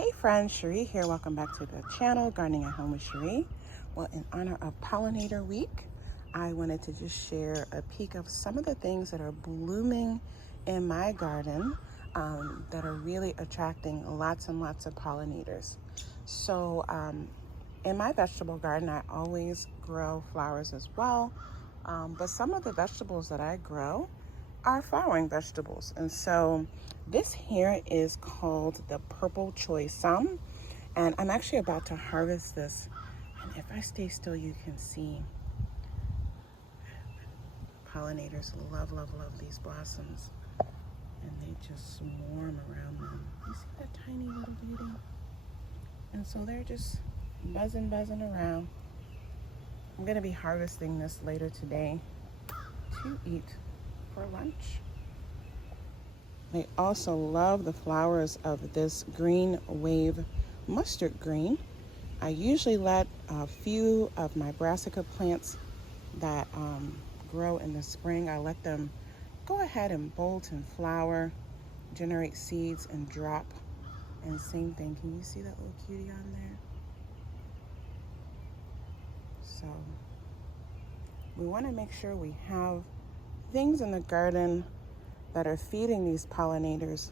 Hey friends, Cherie here. Welcome back to the channel, Gardening at Home with Cherie. Well, in honor of Pollinator Week, I wanted to just share a peek of some of the things that are blooming in my garden that are really attracting lots and lots of pollinators. So in my vegetable garden, I always grow flowers as well, but some of the vegetables that I grow are flowering vegetables. And so this here is called the purple choy-sum, and I'm actually about to harvest this. And if I stay still, you can see pollinators love these blossoms, and they just swarm around them. You see that tiny little beauty? And so they're just buzzing around. I'm gonna be harvesting this later today to eat for lunch. They also love the flowers of this green wave mustard green. I usually let a few of my brassica plants that grow in the spring, I let them go ahead and bolt and flower, generate seeds and drop. And same thing, can you see that little cutie on there? So we want to make sure we have things in the garden that are feeding these pollinators,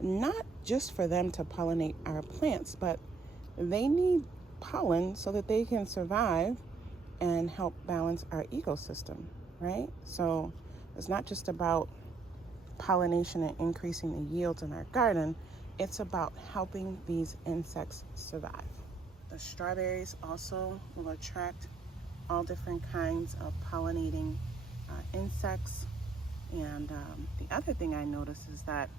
not just for them to pollinate our plants, but they need pollen so that they can survive and help balance our ecosystem, right? So it's not just about pollination and increasing the yields in our garden, it's about helping these insects survive. The strawberries also will attract all different kinds of pollinating insects. And the other thing I notice is that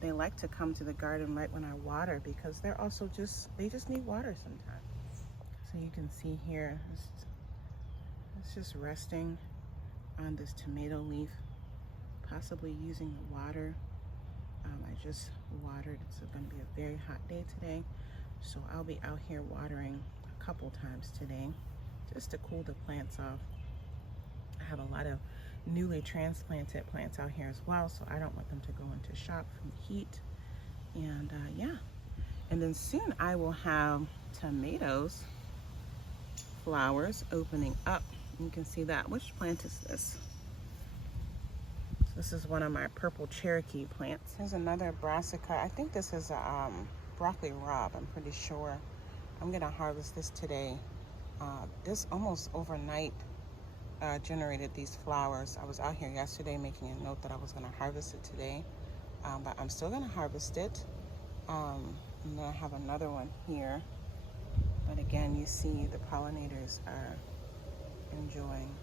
they like to come to the garden right when I water, because they're also they just need water sometimes. So you can see here, it's just resting on this tomato leaf, possibly using the water. I just watered. It's going to be a very hot day today, so I'll be out here watering a couple times today just to cool the plants off. I have a lot of newly transplanted plants out here as well, so I don't want them to go into shock from the heat. And yeah, and then soon I will have tomatoes flowers opening up. You can see that. Which plant is this? So this is one of my purple Cherokee plants. Here's another brassica. I think this is a broccoli rabe, I'm pretty sure. I'm gonna harvest this today. This almost overnight generated these flowers. I was out here yesterday making a note that I was going to harvest it today, but I'm still going to harvest it. And then I have another one here, but again, you see the pollinators are enjoying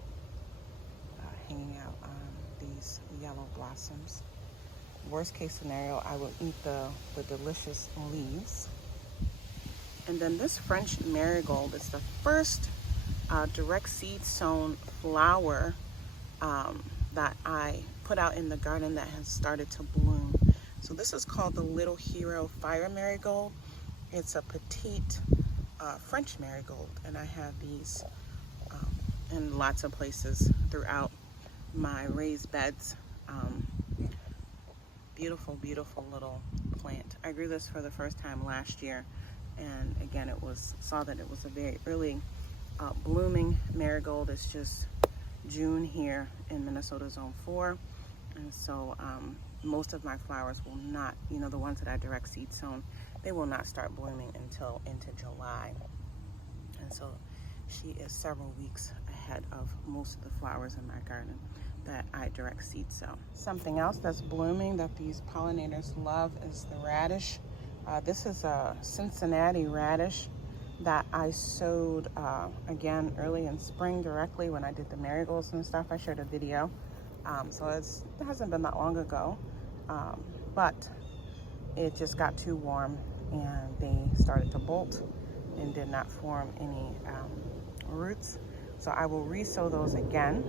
hanging out on these yellow blossoms. Worst case scenario, I will eat the delicious leaves. And then this French marigold is the first direct seed sown flower that I put out in the garden that has started to bloom. So this is called the Little Hero Fire Marigold. It's a petite French marigold, and I have these in lots of places throughout my raised beds. Beautiful little plant. I grew this for the first time last year, and again, saw that it was a very early blooming marigold. It's just June here in Minnesota Zone 4, and so most of my flowers will not, the ones that I direct seed sown, they will not start blooming until into July. And so she is several weeks ahead of most of the flowers in my garden that I direct seed sow. Something else that's blooming that these pollinators love is the radish. This is a Cincinnati radish that I sowed again early in spring directly when I did the marigolds and stuff. I shared a video, so it hasn't been that long ago, but it just got too warm and they started to bolt and did not form any roots. So I will re-sow those again.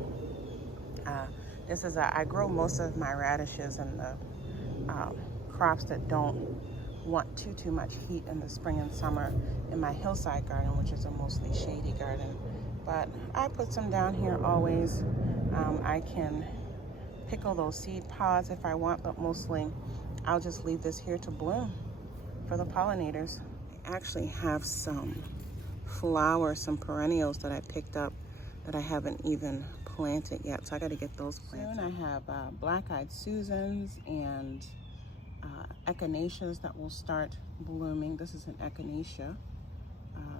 I grow most of my radishes in the crops that don't want too much heat in the spring and summer in my hillside garden, which is a mostly shady garden. But I put some down here always. I can pickle those seed pods if I want, but mostly I'll just leave this here to bloom. for the pollinators. I actually have some flowers, some perennials that I picked up that I haven't even planted yet, so I got to get those planted. Soon I have black-eyed Susans and echinaceas that will start blooming. This is an echinacea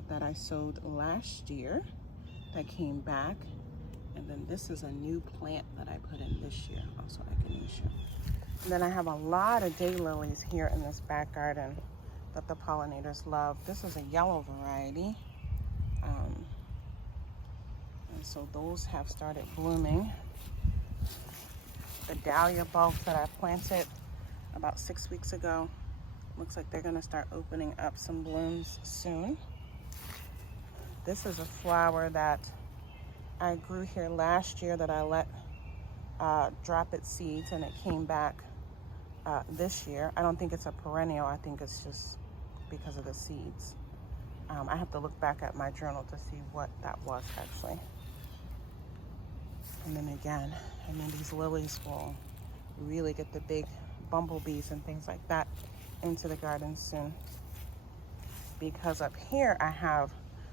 that I sowed last year that came back, and then this is a new plant that I put in this year, also echinacea. And then I have a lot of daylilies here in this back garden that the pollinators love. This is a yellow variety. And so those have started blooming. The dahlia bulbs that I planted about 6 weeks ago, looks like they're gonna start opening up some blooms soon. This is a flower that I grew here last year that I let drop its seeds, and it came back this year. I don't think it's a perennial. I think it's just because of the seeds. I have to look back at my journal to see what that was actually. And then again, I mean, these lilies will really get the big bumblebees and things like that into the garden soon. Because up here I have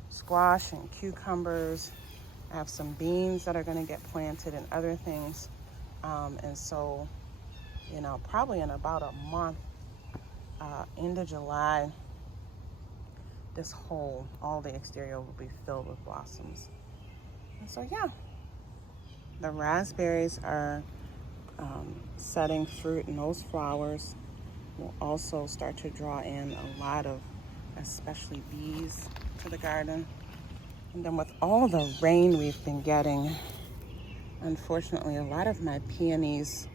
squash and cucumbers. I have some beans that are going to get planted and other things. And so, you know, probably in about a month, end of July, all the exterior will be filled with blossoms. And so, yeah, the raspberries are setting fruit, and those flowers will also start to draw in a lot of, especially bees, to the garden. And then with all the rain we've been getting, unfortunately, a lot of my peonies,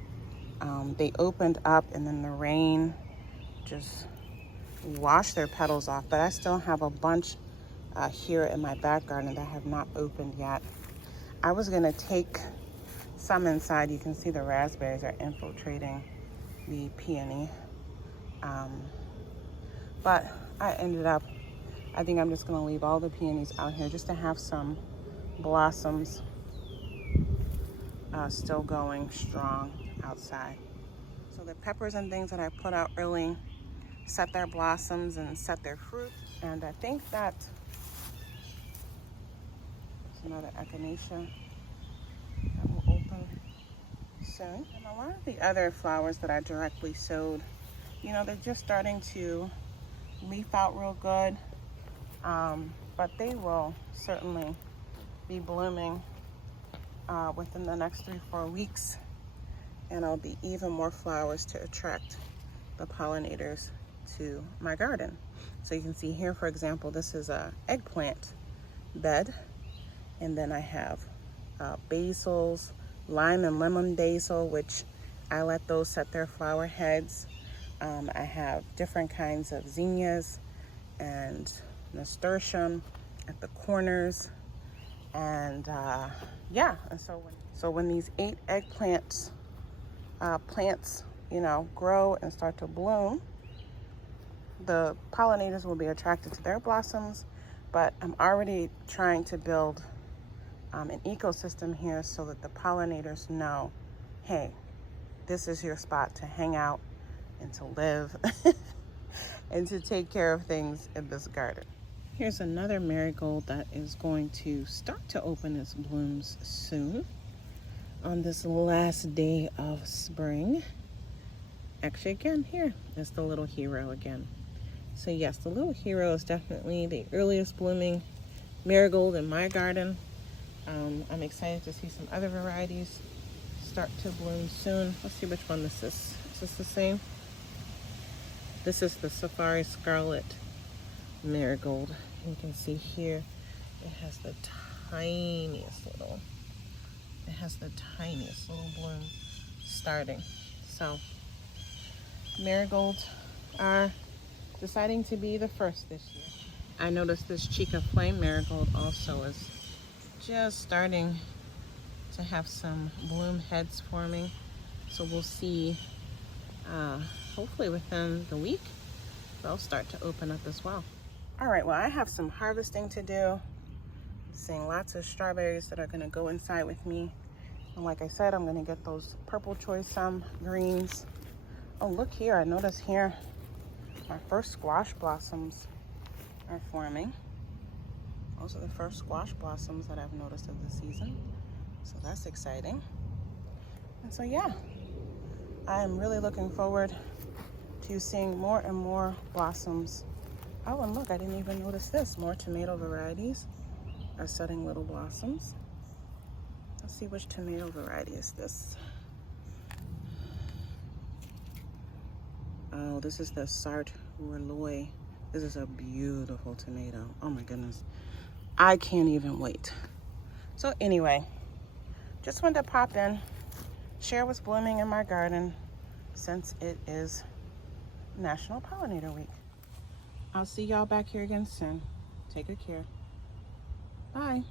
they opened up and then the rain just washed their petals off. But I still have a bunch here in my back garden that have not opened yet. I was gonna take some inside. You can see the raspberries are infiltrating the peony. But I think I'm just gonna leave all the peonies out here just to have some blossoms still going strong outside. So the peppers and things that I put out early set their blossoms and set their fruit. And I think that there's another echinacea that will open soon. And a lot of the other flowers that I directly sowed, you know, they're just starting to leaf out real good. But they will certainly be blooming within the next 3-4 weeks, and there'll be even more flowers to attract the pollinators to my garden. So you can see here, for example, this is a eggplant bed, and then I have basils, lime and lemon basil, which I let those set their flower heads. I have different kinds of zinnias and nasturtium at the corners, and yeah. And so when these 8 eggplants plants, you know, grow and start to bloom, the pollinators will be attracted to their blossoms. But I'm already trying to build an ecosystem here so that the pollinators know, hey, this is your spot to hang out and to live and to take care of things in this garden. Here's another marigold that is going to start to open its blooms soon on this last day of spring. Actually, again, here is the little hero again. So yes, the little hero is definitely the earliest blooming marigold in my garden. I'm excited to see some other varieties start to bloom soon. Let's see which one this is. Is this the same? This is the Safari Scarlet Marigold. You can see here it has the tiniest little bloom starting. So marigolds are deciding to be the first this year. I noticed this Chica Flame Marigold also is just starting to have some bloom heads forming. So we'll see, hopefully within the week, they'll start to open up as well. All right, well, I have some harvesting to do. Seeing lots of strawberries that are gonna go inside with me. And like I said, I'm gonna get those purple choice greens. Oh, look here, I noticed here, My first squash blossoms are forming. Those are the first squash blossoms that I've noticed of the season. So that's exciting. And so yeah, I am really looking forward to seeing more and more blossoms. Oh, and look, I didn't even notice this. More tomato varieties are setting little blossoms. Let's see which tomato variety is this. Oh, this is the Sartre Royaloy. This is a beautiful tomato. Oh my goodness. I can't even wait. So anyway, just wanted to pop in, share what's blooming in my garden since it is National Pollinator Week. I'll see y'all back here again soon. Take good care. Bye.